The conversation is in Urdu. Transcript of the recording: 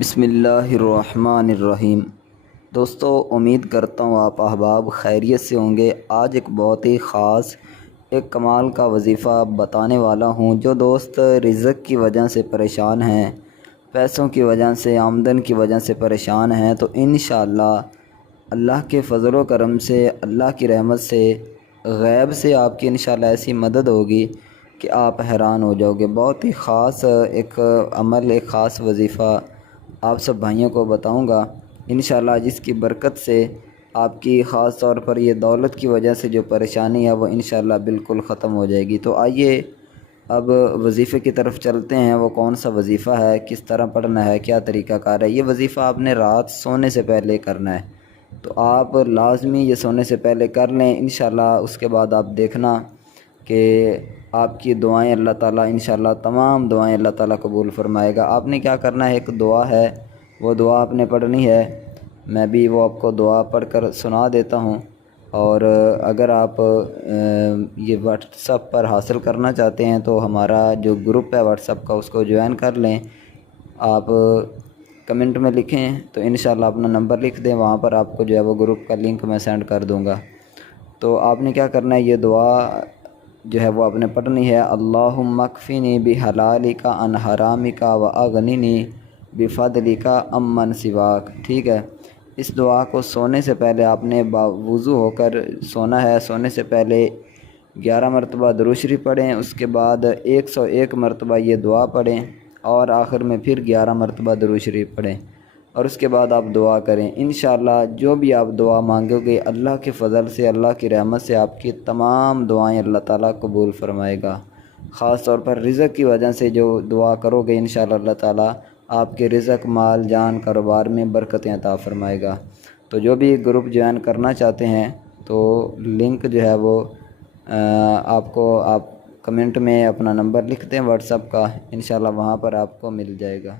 بسم اللہ الرحمن الرحیم۔ دوستو، امید کرتا ہوں آپ احباب خیریت سے ہوں گے۔ آج ایک بہت ہی خاص کمال کا وظیفہ بتانے والا ہوں۔ جو دوست رزق کی وجہ سے پریشان ہیں، پیسوں کی وجہ سے، آمدن کی وجہ سے پریشان ہیں، تو انشاءاللہ اللہ کے فضل و کرم سے، اللہ کی رحمت سے، غیب سے آپ کی انشاءاللہ ایسی مدد ہوگی کہ آپ حیران ہو جاؤ گے۔ بہت ہی خاص ایک عمل، ایک خاص وظیفہ آپ سب بھائیوں کو بتاؤں گا انشاءاللہ، جس کی برکت سے آپ کی خاص طور پر یہ دولت کی وجہ سے جو پریشانی ہے وہ انشاءاللہ بالکل ختم ہو جائے گی۔ تو آئیے اب وظیفے کی طرف چلتے ہیں۔ وہ کون سا وظیفہ ہے، کس طرح پڑھنا ہے، کیا طریقہ کار ہے۔ یہ وظیفہ آپ نے رات سونے سے پہلے کرنا ہے، تو آپ لازمی یہ سونے سے پہلے کر لیں انشاءاللہ۔ اس کے بعد آپ دیکھنا کہ آپ کی دعائیں اللہ تعالیٰ انشاءاللہ، تمام دعائیں اللہ تعالیٰ قبول فرمائے گا۔ آپ نے کیا کرنا ہے، ایک دعا ہے، وہ دعا آپ نے پڑھنی ہے۔ میں بھی وہ آپ کو دعا پڑھ کر سنا دیتا ہوں، اور اگر آپ یہ واٹس ایپ پر حاصل کرنا چاہتے ہیں تو ہمارا جو گروپ ہے واٹس ایپ کا، اس کو جوائن کر لیں۔ آپ کمنٹ میں لکھیں تو انشاءاللہ اپنا نمبر لکھ دیں، وہاں پر آپ کو جو ہے وہ گروپ کا لنک میں سینڈ کر دوں گا۔ تو آپ نے کیا کرنا ہے، یہ دعا جو ہے وہ آپ نے پڑھنی ہے۔ اللہم اکفنی بحلالک عن حرامک واغننی بفضلک عمن سواک۔ ٹھیک ہے، اس دعا کو سونے سے پہلے آپ نے باوضو ہو کر سونا ہے۔ سونے سے پہلے 11 مرتبہ درود شریف پڑھیں، اس کے بعد 101 مرتبہ یہ دعا پڑھیں، اور آخر میں پھر 11 مرتبہ درود شریف پڑھیں، اور اس کے بعد آپ دعا کریں۔ انشاءاللہ جو بھی آپ دعا مانگو گے، اللہ کے فضل سے، اللہ کی رحمت سے آپ کی تمام دعائیں اللہ تعالیٰ قبول فرمائے گا۔ خاص طور پر رزق کی وجہ سے جو دعا کرو گے انشاءاللہ اللہ تعالیٰ آپ کے رزق، مال، جان، کاروبار میں برکتیں عطا فرمائے گا۔ تو جو بھی گروپ جوائن کرنا چاہتے ہیں تو لنک جو ہے وہ آپ کمنٹ میں اپنا نمبر لکھ دیں واٹس ایپ کا، انشاءاللہ وہاں پر آپ کو مل جائے گا۔